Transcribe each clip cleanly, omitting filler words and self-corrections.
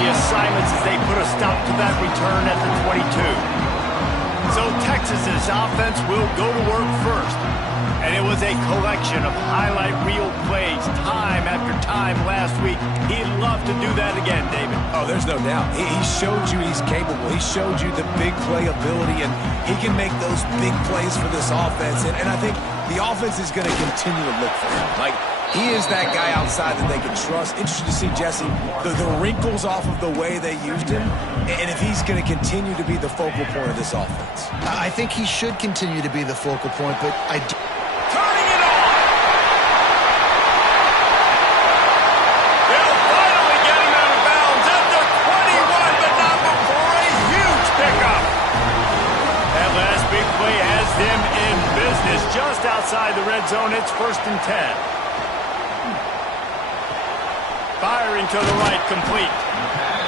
the assignments as they put a stop to that return at the 22. So Texas's offense will go to work first. And it was a collection of highlight reel plays time after time last week. He'd love to do that again, David. Oh, there's no doubt. He showed you he's capable. He showed you the big play ability, and he can make those big plays for this offense. And I think the offense is going to continue to look for him. Like, he is that guy outside that they can trust. Interesting to see, Jesse, the wrinkles off of the way they used him, and if he's going to continue to be the focal point of this offense. I think he should continue to be the focal point, but Turning it on! They'll finally get him out of bounds at the 21, but not before a huge pickup. That last big play has them in business just outside the red zone. It's 1st and 10. Firing to the right, complete.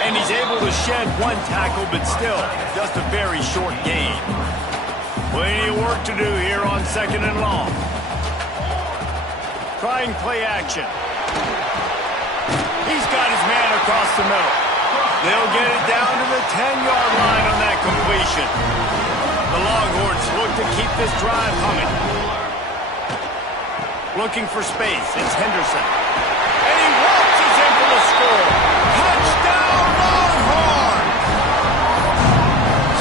And he's able to shed one tackle, but still, just a very short gain. Plenty of work to do here on 2nd and long. Trying play action. He's got his man across the middle. They'll get it down to the 10-yard line on that completion. The Longhorns look to keep this drive humming. Looking for space. It's Henderson. And he waltzes in for the score. Touchdown, Longhorns!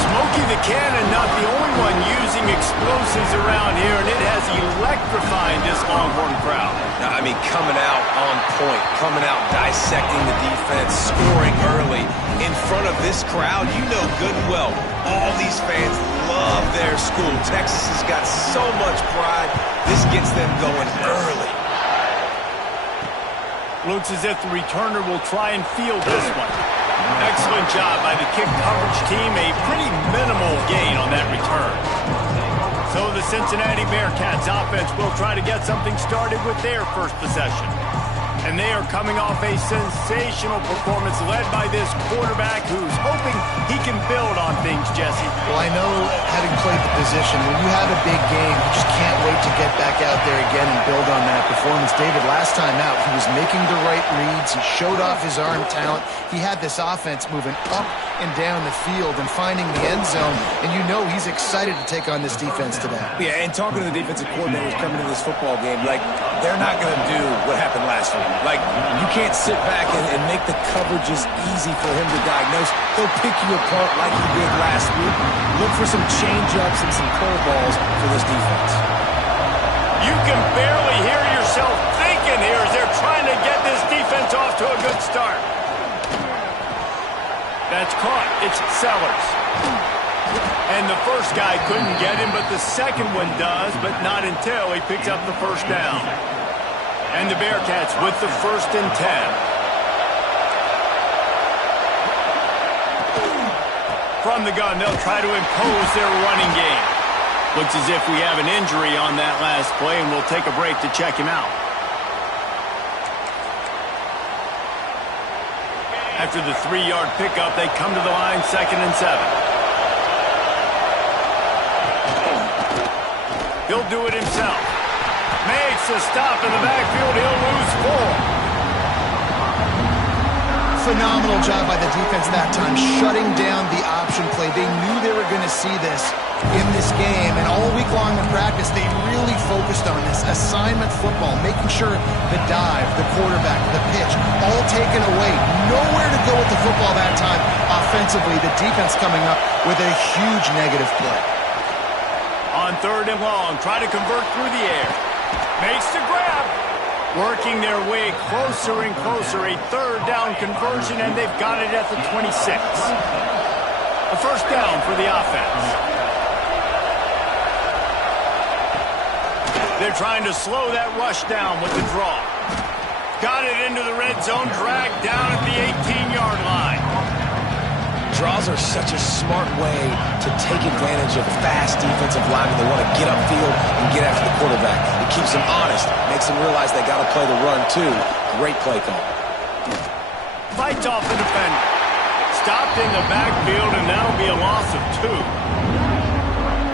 Smokey the Cannon, not the only one using explosives around here, and it has electrified this Longhorn crowd. I mean, coming out on point, coming out dissecting the defense, scoring early in front of this crowd. You know good and well, all these fans love their school. Texas has got so much pride. This gets them going early. Looks as if the returner will try and field this one. Excellent job by the kick coverage team. A pretty minimal gain on that return. So the Cincinnati Bearcats offense will try to get something started with their first possession. And they are coming off a sensational performance led by this quarterback who's hoping he can build on things, Jesse. Well, I know, having played the position, when you have a big game, you just can't wait to get back out there again and build on that performance. David, last time out, he was making the right reads. He showed off his arm talent. He had this offense moving up and down the field and finding the end zone. And you know he's excited to take on this defense today. Yeah, and talking to the defensive coordinators coming into this football game, like, they're not going to do what happened last week. Like, you can't sit back and make the coverages easy for him to diagnose. They'll pick you apart like he did last week. Look for some change-ups and some curveballs for this defense. You can barely hear yourself thinking here as they're trying to get this defense off to a good start. That's caught. It's Sellers. And the first guy couldn't get him, but the second one does, but not until he picks up the first down. And the Bearcats with the 1st and 10. From the gun, they'll try to impose their running game. Looks as if we have an injury on that last play, and we'll take a break to check him out. After the 3-yard pickup, they come to the line, 2nd and 7. He'll do it himself. Makes a stop in the backfield. He'll lose 4. Phenomenal job by the defense that time, shutting down the option play. They knew they were going to see this in this game, and all week long in practice, they really focused on this assignment football, making sure the dive, the quarterback, the pitch, all taken away. Nowhere to go with the football that time. Offensively, the defense coming up with a huge negative play. On 3rd and long, try to convert through the air. Makes the grab. Working their way closer and closer. A 3rd down conversion, and they've got it at the 26. A 1st down for the offense. They're trying to slow that rush down with the draw. Got it into the red zone, dragged down at the 18-yard line. Draws are such a smart way to take advantage of fast defensive linemen. They want to get upfield and get after the quarterback. It keeps them honest, makes them realize they got to play the run too. Great play call. Fights off the defender. Stopped in the backfield, and that'll be a loss of 2.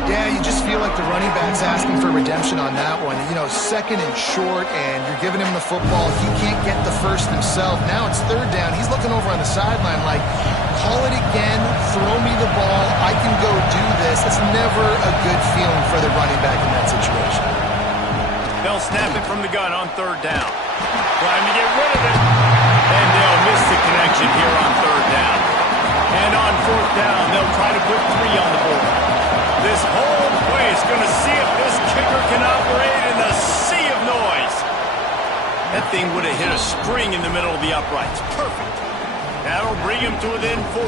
Yeah, you just feel like the running back's asking for redemption on that one. You know, second and short, and you're giving him the football. He can't get the first himself. Now it's third down. He's looking over on the sideline like, call it again, throw me the ball, I can go do this. It's never a good feeling for the running back in that situation. They'll snap it from the gun on third down. Trying to get rid of it. And they'll miss the connection here on third down. And on fourth down, they'll try to put 3 on the board. This whole play is going to see if this kicker can operate in the sea of noise. That thing would have hit a spring in the middle of the uprights. Perfect. That'll bring him to within 4.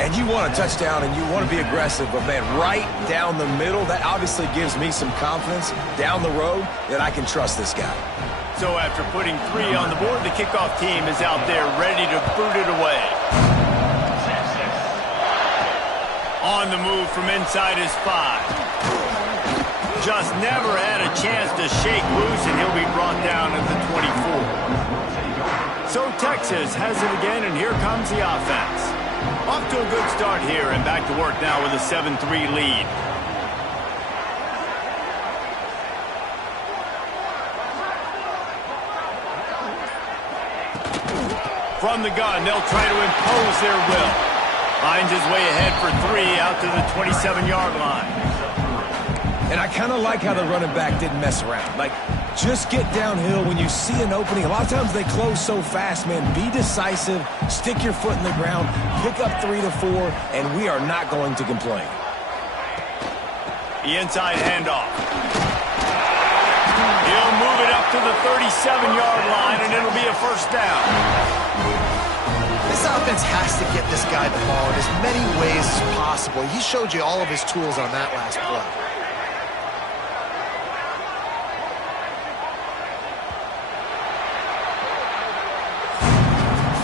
And you want a touchdown and you want to be aggressive, but man, right down the middle, that obviously gives me some confidence down the road that I can trust this guy. So after putting 3 on the board, the kickoff team is out there ready to boot it away. On the move from inside his 5. Just never had a chance to shake loose, and he'll be brought down at the 24. So Texas has it again, and here comes the offense. Off to a good start here, and back to work now with a 7-3 lead. From the gun, they'll try to impose their will. Finds his way ahead for 3 out to the 27-yard line. And I kind of like how the running back didn't mess around. Like, just get downhill when you see an opening. A lot of times they close so fast, man. Be decisive, stick your foot in the ground, pick up 3 to 4, and we are not going to complain. The inside handoff. He'll move it up to the 37-yard line, and it'll be a first down. This offense has to get this guy the ball in as many ways as possible. He showed you all of his tools on that last play.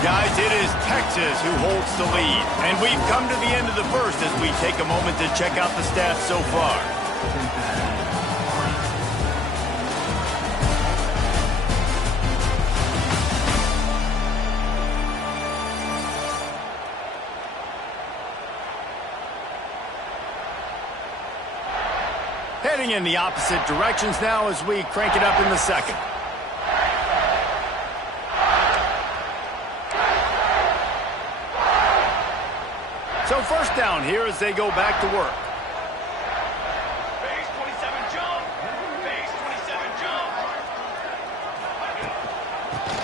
Guys, it is Texas who holds the lead. And we've come to the end of the first as we take a moment to check out the stats so far. Heading in the opposite directions now as we crank it up in the second. So first down here as they go back to work. Base 27 jump. Base 27 jump.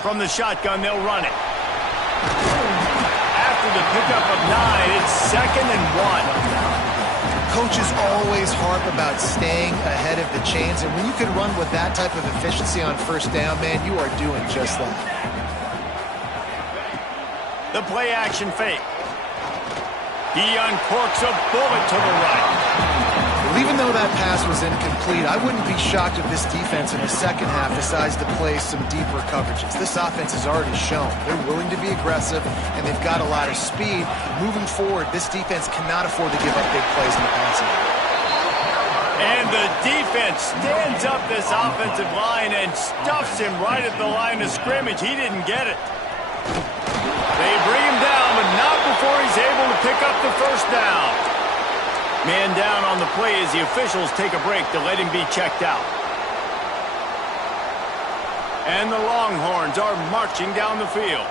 From the shotgun, they'll run it. After the pickup of 9, it's 2nd and 1. Coaches always harp about staying ahead of the chains, and when you can run with that type of efficiency on first down, man, you are doing just that. The play action fake. He uncorks a bullet to the right. Well, even though that pass was incomplete, I wouldn't be shocked if this defense in the second half decides to play some deeper coverages. This offense has already shown they're willing to be aggressive, and they've got a lot of speed. Moving forward, this defense cannot afford to give up big plays in the passing game. And the defense stands up this offensive line and stuffs him right at the line of scrimmage. He didn't get it. They bring him down, but not before he's able to pick up the first down. Man down on the play as the officials take a break to let him be checked out. And the Longhorns are marching down the field.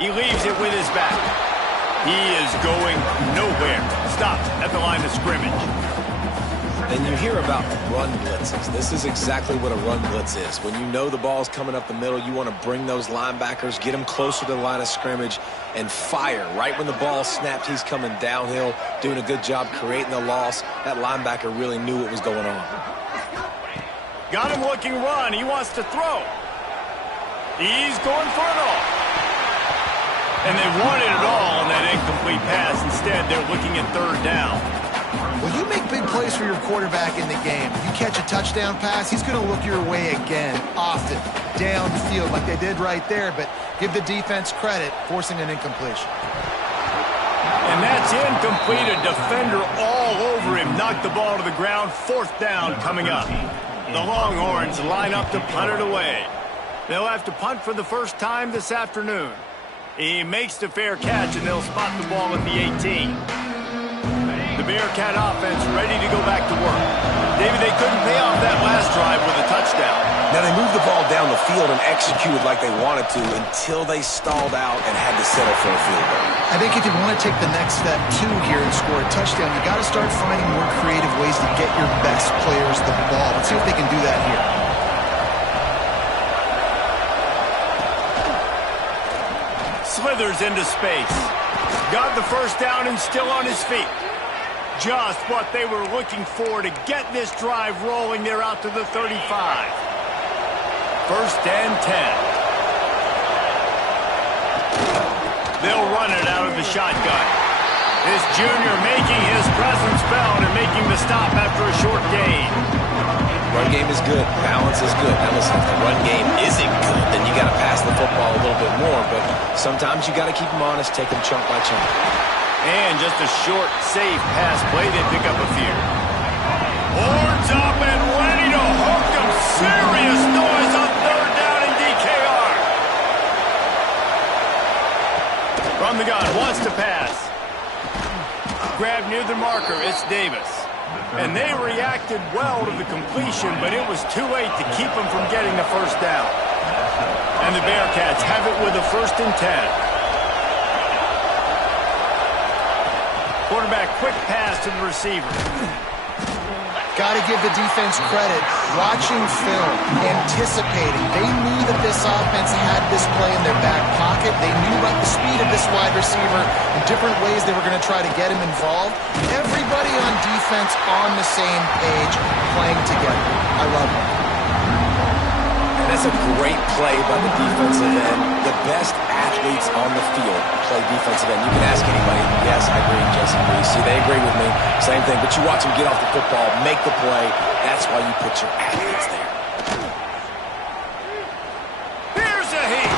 He leaves it with his back. He is going nowhere. Stop at the line of scrimmage. And you hear about run blitzes. This is exactly what a run blitz is. When you know the ball's coming up the middle, you want to bring those linebackers, get them closer to the line of scrimmage, and fire. Right when the ball snapped, he's coming downhill, doing a good job creating the loss. That linebacker really knew what was going on. Got him looking run. He wants to throw. He's going for it all. And they wanted it all on that incomplete pass. Instead, they're looking at third down. Well, you make big plays for your quarterback in the game. You catch a touchdown pass, he's going to look your way again, often, downfield like they did right there, but give the defense credit, forcing an incompletion. And that's incomplete. A defender all over him. Knocked the ball to the ground. Fourth down coming up. The Longhorns line up to punt it away. They'll have to punt for the first time this afternoon. He makes the fair catch, and they'll spot the ball at the 18. The Bearcat offense ready to go back to work. David, they couldn't pay off that last drive with a touchdown. Now, they moved the ball down the field and executed like they wanted to until they stalled out and had to settle for a field goal. I think if you want to take the next step, too, here and score a touchdown, you got to start finding more creative ways to get your best players the ball. Let's see if they can do that here. Slithers into space. Got the first down and still on his feet. Just what they were looking for to get this drive rolling. They're out to the 35. First and 10. They'll run it out of the shotgun. This junior making his presence felt and making the stop after a short gain. Run game is good. Balance is good. Now listen, if the run game isn't good, then you got to pass the football a little bit more. But sometimes you got to keep them honest, take them chunk by chunk. And just a short, safe pass play. They pick up a few. Horns up and ready to hook them. Serious noise on third down in DKR. From the gun, wants to pass. Grab near the marker. It's Davis. And they reacted well to the completion, but it was too late to keep them from getting the first down. And the Bearcats have it with a 1st and 10. Quarterback, quick pass to the receiver. Got to give the defense credit. Watching film, anticipating. They knew that this offense had this play in their back pocket. They knew about the speed of this wide receiver and different ways they were going to try to get him involved. Everybody on defense on the same page, playing together. I love it. And that's a great play by the defensive end. The best athletes on the field play defensive end. You can ask anybody. Yes, I agree, Jesse agrees. See, they agree with me. Same thing. But you watch them get off the football, make the play. That's why you put your athletes there. Here's a heat.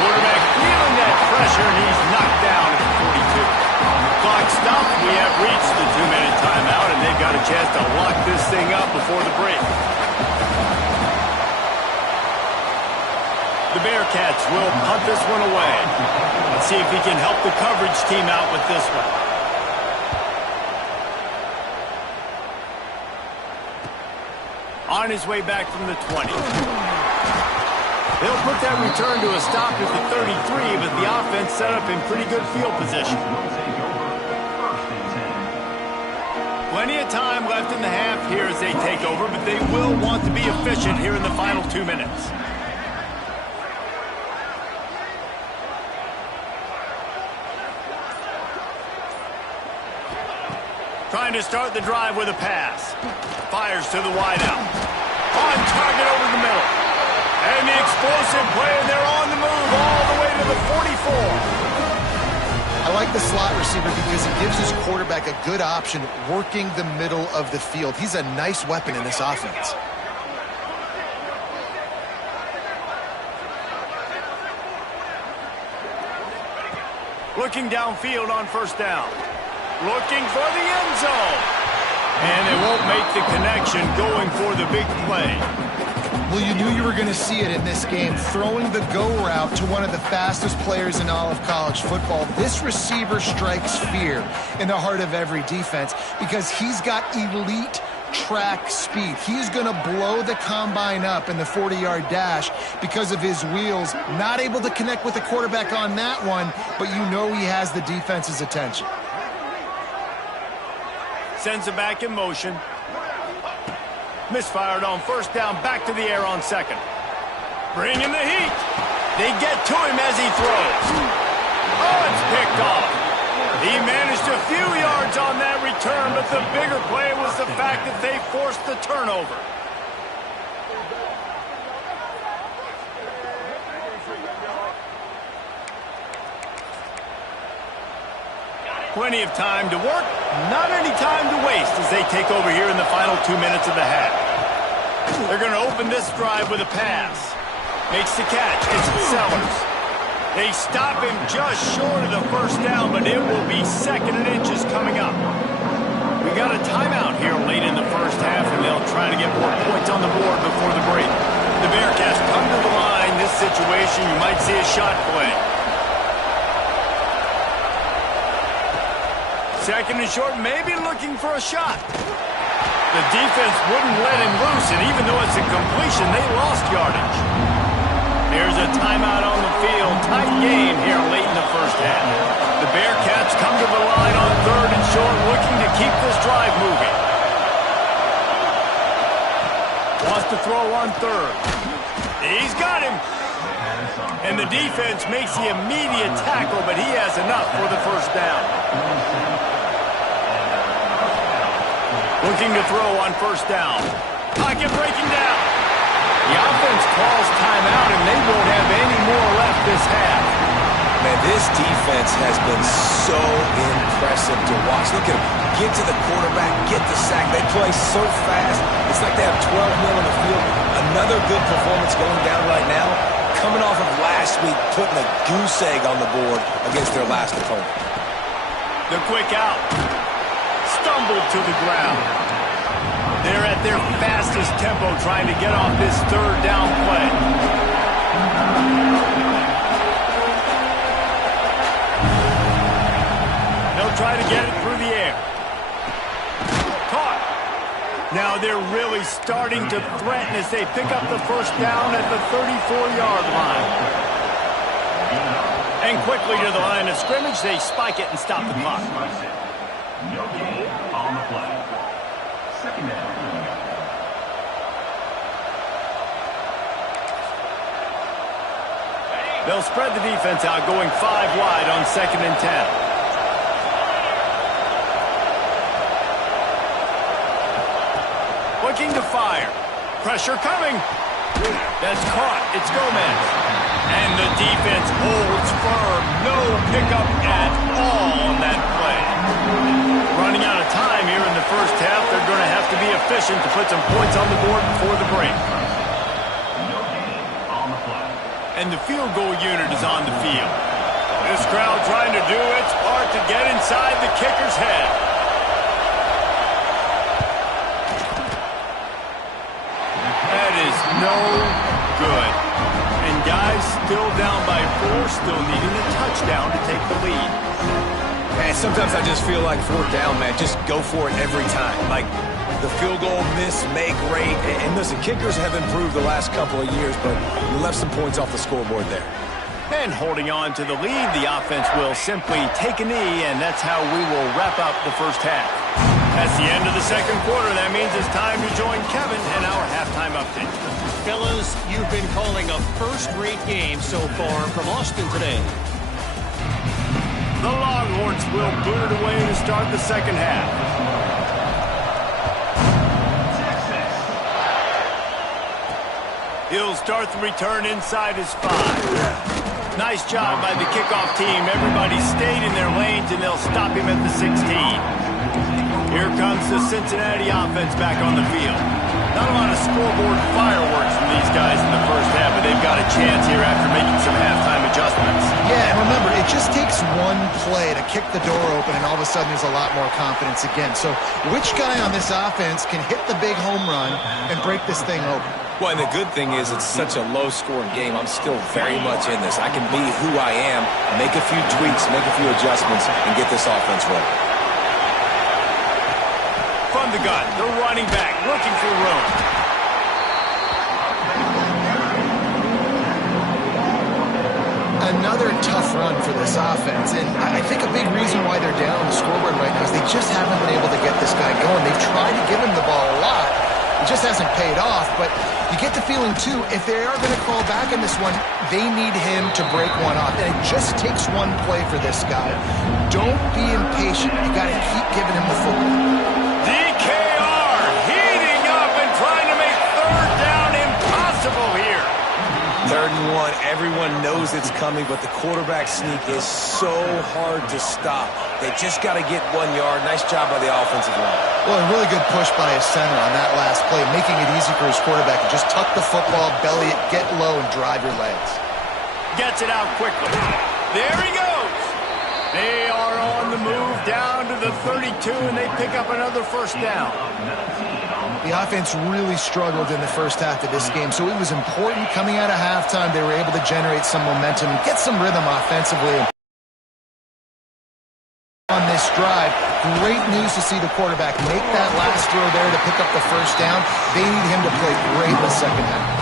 Quarterback feeling that pressure, and he's knocked down at the 42. Clock stopped. We have reached the 2-minute timeout, and they've got a chance to lock this thing up before the break. The Bearcats will punt this one away. Let's see if he can help the coverage team out with this one. On his way back from the 20. They'll put that return to a stop at the 33, but the offense set up in pretty good field position. Plenty of time left in the half here as they take over, but they will want to be efficient here in the final 2 minutes. Trying to start the drive with a pass. Fires to the wideout. On target over the middle. And the explosive play, and they're on the move all the way to the 44. I like the slot receiver because he gives his quarterback a good option working the middle of the field. He's a nice weapon in this offense. Looking downfield on first down. Looking for the end zone. And they won't make the connection going for the big play. Well, you knew you were going to see it in this game. Throwing the go route to one of the fastest players in all of college football. This receiver strikes fear in the heart of every defense because he's got elite track speed. He's going to blow the combine up in the 40-yard dash because of his wheels. Not able to connect with the quarterback on that one, but you know he has the defense's attention. Sends it back in motion. Misfired on first down, back to the air on second. Bringing the heat. They get to him as he throws. Oh, it's picked off. He managed a few yards on that return, but the bigger play was the fact that they forced the turnover. Plenty of time to work, not any time to waste as they take over here in the final 2 minutes of the half. They're going to open this drive with a pass. Makes the catch. It's Sellers. They stop him just short of the first down, but it will be 2nd and inches coming up. We got a timeout here late in the first half, and they'll try to get more points on the board before the break. The Bearcats come to the line. This situation, you might see a shot play. Second and short, maybe looking for a shot. The defense wouldn't let him loose, and even though it's a completion, they lost yardage. Here's a timeout on the field. Tight game here late in the first half. The Bearcats come to the line on third and short, looking to keep this drive moving. Wants to throw on third. He's got him. And the defense makes the immediate tackle, but he has enough for the first down. Looking to throw on first down. Pocket breaking down. The offense calls timeout, and they won't have any more left this half. Man, this defense has been so impressive to watch. Look at them. Get to the quarterback, get the sack. They play so fast. It's like they have 12 men on the field. Another good performance going down right now. Coming off of last week, putting a goose egg on the board against their last opponent. The quick out. Stumbled to the ground. They're at their fastest tempo trying to get off this third down play. They'll try to get it through the air. Caught. Now they're really starting to threaten as they pick up the first down at the 34-yard line. And quickly to the line of scrimmage, they spike it and stop the clock. No gain on the play. Second down. They'll spread the defense out, going 5 wide on 2nd and 10. Looking to fire. Pressure coming. That's caught. It's Gomez. And the defense holds firm. No pickup at all on that play. Running out of time here in the first half. They're going to have to be efficient to put some points on the board before the break. And the field goal unit is on the field. This crowd trying to do its part to get inside the kicker's head. That is no good. And guys still down by 4, still needing a touchdown to take the lead. Man, sometimes I just feel like 4th down, man. Just go for it every time. Like, the field goal miss, make rate. And listen, kickers have improved the last couple of years, but you left some points off the scoreboard there. And holding on to the lead, the offense will simply take a knee, and that's how we will wrap up the first half. That's the end of the second quarter. That means it's time to join Kevin and our halftime update. Fellas, you've been calling a first-rate game so far from Austin today. The Longhorns will boot it away to start the second half. He'll start the return inside his 5. Nice job by the kickoff team. Everybody stayed in their lanes, and they'll stop him at the 16. Here comes the Cincinnati offense back on the field. Not a lot of scoreboard fireworks from these guys in the first half, but they've got a chance here after making some halftime adjustments. Yeah, and remember, it just takes one play to kick the door open, and all of a sudden there's a lot more confidence again. So which guy on this offense can hit the big home run and break this thing open? Well, and the good thing is it's such a low-scoring game. I'm still very much in this. I can be who I am, make a few tweaks, make a few adjustments, and get this offense rolling. From the gun, the running back looking for room. Another tough run for this offense, and I think a big reason why they're down on the scoreboard right now is they just haven't been able to get this guy going. They've tried to give him the ball a lot. It just hasn't paid off, but you get the feeling, too, if they are going to crawl back in this one, they need him to break one off. And it just takes one play for this guy. Don't be impatient. You got to keep giving him the football. DKR heating up and trying to make third down impossible here. 3rd and 1. Everyone knows it's coming, but the quarterback sneak is so hard to stop. They just got to get 1 yard. Nice job by the offensive line. Well, a really good push by his center on that last play, making it easy for his quarterback to just tuck the football, belly it, get low, and drive your legs. Gets it out quickly. There he goes. They are on the move down to the 32, and they pick up another first down. The offense really struggled in the first half of this game, so it was important coming out of halftime. They were able to generate some momentum, get some rhythm offensively on this this drive. Great news to see the quarterback make that last throw there to pick up the first down. They need him to play great in the second half.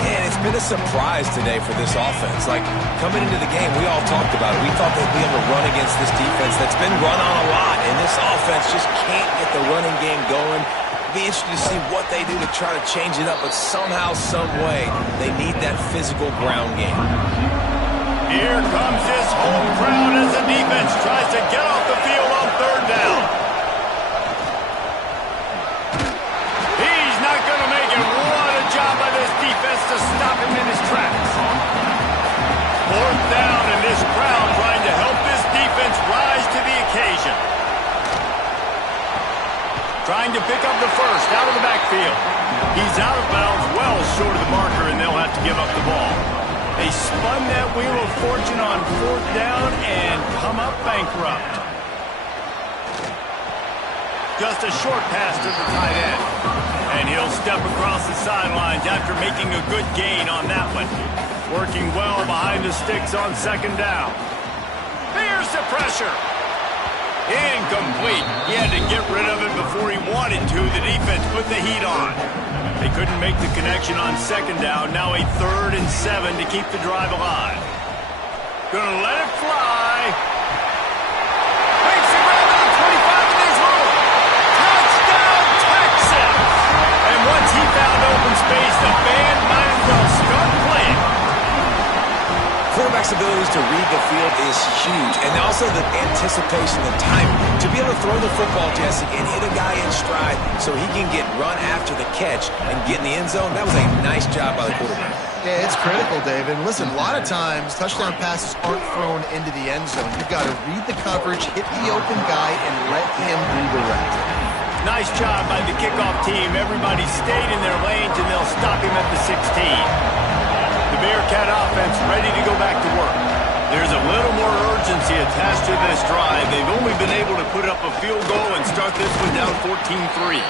And it's been a surprise today for this offense. Like, coming into the game, we all talked about it. We thought they'd be able to run against this defense that's been run on a lot, and this offense just can't get the running game going. It'll be interesting to see what they do to try to change it up, but somehow, some way, they need that physical ground game. Here comes this home crowd as the defense tries to get off the field on third down. He's not going to make it. What a job by this defense to stop him in his tracks. Fourth down, and this crowd trying to help this defense rise to the occasion. Trying to pick up the first out of the backfield. He's out of bounds, well short of the marker, and they'll have to give up the ball. They spun that wheel of fortune on fourth down and come up bankrupt. Just a short pass to the tight end. And he'll step across the sidelines after making a good gain on that one. Working well behind the sticks on second down. Here's the pressure. Incomplete. He had to get rid of it before he wanted to. The defense put the heat on. They couldn't make the connection on second down. Now a 3rd and 7 to keep the drive alive. Gonna let it fly. Makes the grab at the 25 and he's home. Touchdown, Texas! And once he found open space, the band might as well start playing. Quarterback's abilities to read the field is huge, and also the anticipation, the timing. To be able to throw the football, Jesse, and hit a guy in stride so he can get run after the catch and get in the end zone, that was a nice job by the quarterback. Yeah, it's critical, David. And listen, a lot of times, touchdown passes aren't thrown into the end zone. You've got to read the coverage, hit the open guy, and let him redirect. Nice job by the kickoff team. Everybody stayed in their lanes, and they'll stop him at the 16. The Bearcat offense ready to go back to work. There's a little more urgency attached to this drive. They've only been able to put up a field goal and start this one down 14-3.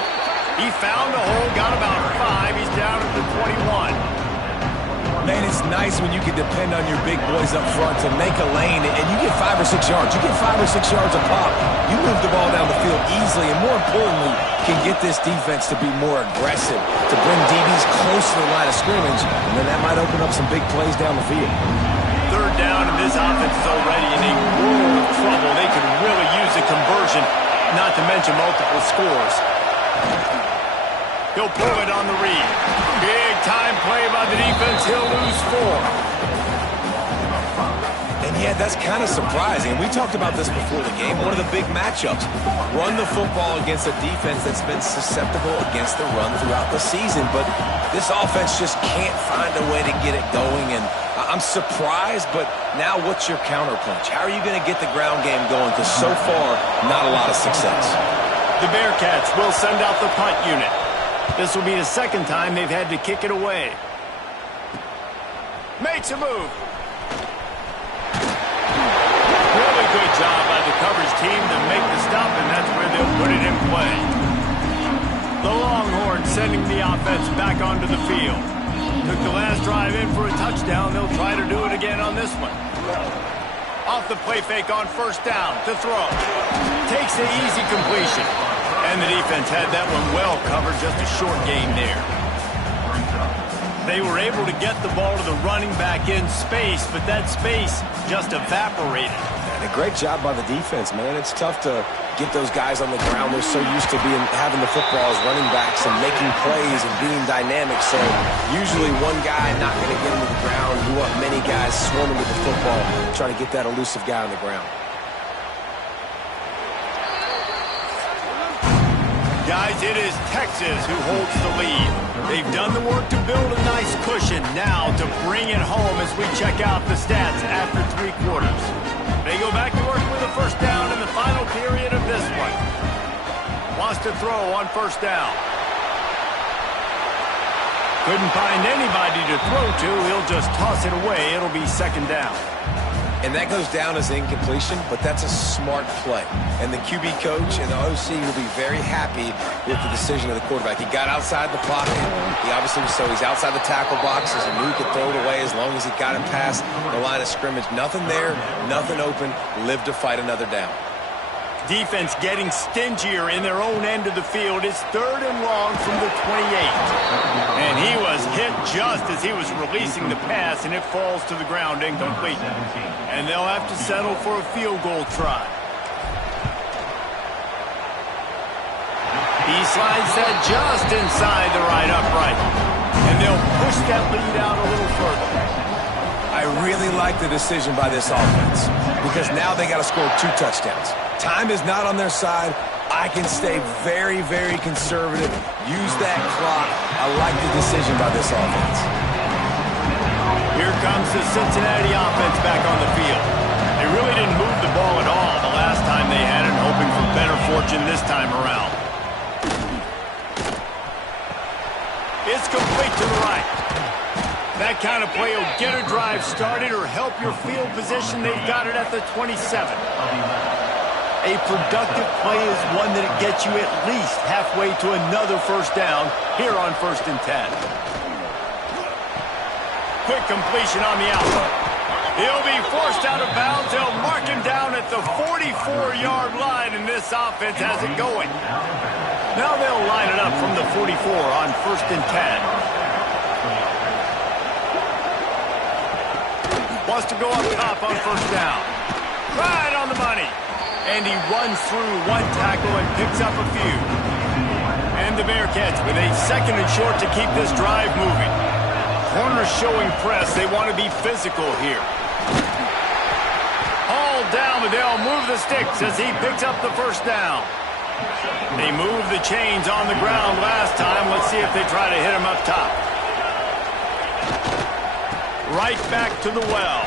He found a hole, got about 5. He's down at the 21. Man, it's nice when you can depend on your big boys up front to make a lane, and you get 5 or 6 yards. You get 5 or 6 yards a pop. You move the ball down the field easily, and more importantly, can get this defense to be more aggressive, to bring DBs close to the line of scrimmage, and then that might open up some big plays down the field. Third down, and this offense is already in a world of trouble. They could really use a conversion, not to mention multiple scores. He'll pull it on the read. Big time play by the defense. He'll lose 4. And yeah, that's kind of surprising. We talked about this before the game. One of the big matchups. Run the football against a defense that's been susceptible against the run throughout the season. But this offense just can't find a way to get it going. And I'm surprised, but now what's your counterpunch? How are you going to get the ground game going? Because so far, not a lot of success. The Bearcats will send out the punt unit. This will be the second time they've had to kick it away. Makes a move. Really good job by the coverage team to make the stop, and that's where they'll put it in play. The Longhorns sending the offense back onto the field. Took the last drive in for a touchdown. They'll try to do it again on this one. Off the play fake on first down to throw. Takes the easy completion. And the defense had that one well covered, just a short gain there. They were able to get the ball to the running back in space, but that space just evaporated. And a great job by the defense, man. It's tough to get those guys on the ground. They're so used to having the football as running backs and making plays and being dynamic. So usually one guy not going to get him to the ground. You want many guys swarming with the football, trying to get that elusive guy on the ground. Guys, it is Texas who holds the lead. They've done the work to build a nice cushion. Now to bring it home as we check out the stats after 3 quarters. They go back to work with a first down in the final period of this one. Wants to throw on first down. Couldn't find anybody to throw to. He'll just toss it away. It'll be second down. And that goes down as incompletion, but that's a smart play. And the QB coach and the OC will be very happy with the decision of the quarterback. He got outside the pocket. He obviously, so he's outside the tackle boxes, and knew he could throw it away as long as long as he got it past the line of scrimmage. Nothing there, nothing open, live to fight another down. Defense getting stingier in their own end of the field. It's 3rd and long from the 28. And he was hit just as he was releasing the pass, and it falls to the ground incomplete. And they'll have to settle for a field goal try. He slides that just inside the right upright. And they'll push that lead out a little further. I really like the decision by this offense because now they got to score 2 touchdowns. Time is not on their side. I can stay very, very conservative. Use that clock. I like the decision by this offense. Here comes the Cincinnati offense back on the field. They really didn't move the ball at all the last time they had it, hoping for better fortune this time around. It's complete to the right. That kind of play will get a drive started or help your field position. They've got it at the 27. A productive play is one that it gets you at least halfway to another first down here on 1st and 10. Quick completion on the outlet. He'll be forced out of bounds. They'll mark him down at the 44-yard line, and this offense has it going. Now they'll line it up from the 44 on 1st and 10. Wants to go up top on 1st down. Right on the money. And he runs through 1 tackle and picks up a few. And the Bearcats with a 2nd and short to keep this drive moving. Corners showing press. They want to be physical here. Hauled down, but they'll move the sticks as he picks up the 1st down. They moved the chains on the ground last time. Let's see if they try to hit him up top. Right back to the well.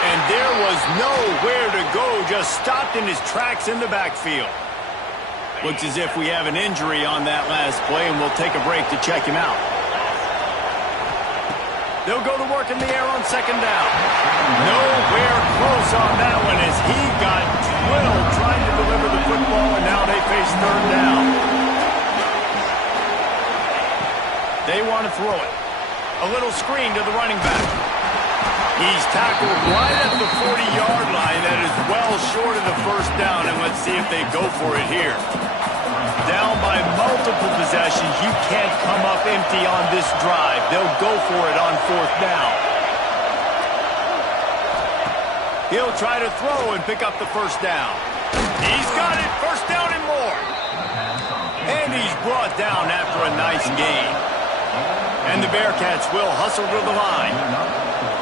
And there was nowhere to go, just stopped in his tracks in the backfield. Looks as if we have an injury on that last play, and we'll take a break to check him out. They'll go to work in the air on 2nd down. Nowhere close on that one as he got drilled trying to deliver the football, and now they face 3rd down. They want to throw it. A little screen to the running back. He's tackled right at the 40-yard line. That is well short of the 1st down, and let's see if they go for it here. Down by multiple possessions, you can't come up empty on this drive. They'll go for it on 4th down. He'll try to throw and pick up the 1st down. He's got it, 1st down and more. And he's brought down after a nice gain. And the Bearcats will hustle to the line.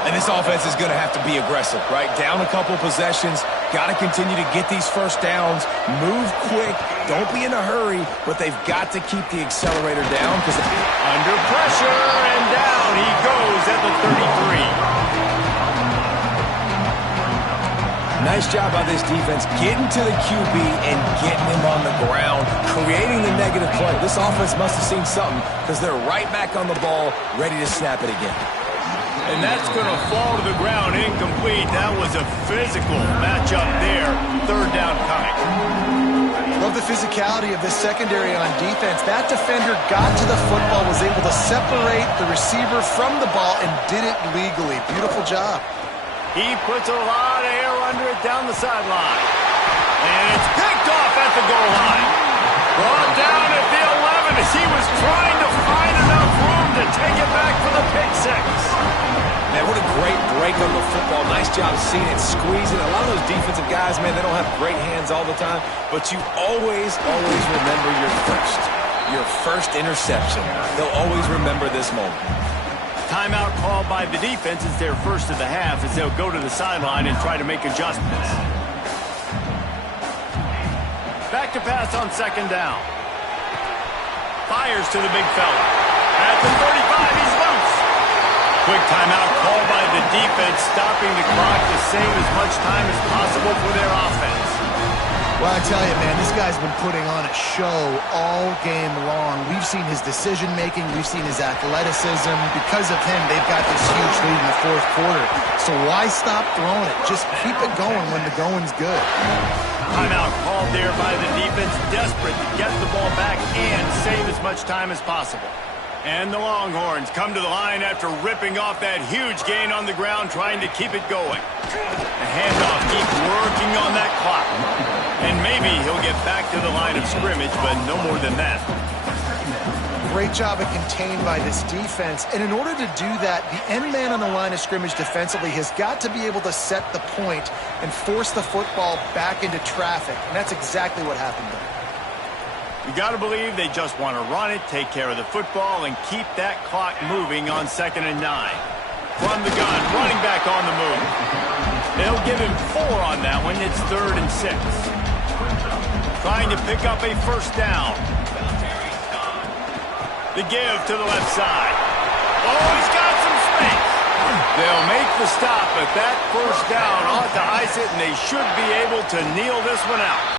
And this offense is going to have to be aggressive, right? Down a couple possessions, got to continue to get these 1st downs, move quick, don't be in a hurry, but they've got to keep the accelerator down. Because under pressure, and down he goes at the 33. Nice job by this defense getting to the QB and getting him on the ground, creating the negative play. This offense must have seen something because they're right back on the ball, ready to snap it again. And that's going to fall to the ground incomplete. That was a physical matchup there. 3rd down coming. Love the physicality of this secondary on defense. That defender got to the football, was able to separate the receiver from the ball, and did it legally. Beautiful job. He puts a lot of air under it down the sideline. And it's picked off at the goal line. Brought down at the 11 as he was trying to find enough room to take it back for the pick 6. Man, what a great break on the football. Nice job seeing it, squeezing. A lot of those defensive guys, man, they don't have great hands all the time, but you always remember your first interception. They'll always remember this moment. Timeout called by the defense is their first of the half as they'll go to the sideline and try to make adjustments. Back to pass on 2nd down. Fires to the big fella. At the 35, he's loose. Quick timeout called by the defense, stopping the clock to save as much time as possible for their offense. Well, I tell you, man, this guy's been putting on a show all game long. We've seen his decision-making. We've seen his athleticism. Because of him, they've got this huge lead in the 4th quarter. So why stop throwing it? Just keep it going when the going's good. Timeout called there by the defense, desperate to get the ball back and save as much time as possible. And the Longhorns come to the line after ripping off that huge gain on the ground, trying to keep it going. The handoff keeps working on that clock. And maybe he'll get back to the line of scrimmage, but no more than that. Great job of contained by this defense. And in order to do that, the end man on the line of scrimmage defensively has got to be able to set the point and force the football back into traffic. And that's exactly what happened there. You got to believe they just want to run it, take care of the football, and keep that clock moving on 2nd and 9. From the gun, running back on the move. They'll give him 4 on that one. It's 3rd and 6. Trying to pick up a first down. The give to the left side. Oh, he's got some space. They'll make the stop, but that first down ought to ice it, and they should be able to kneel this one out.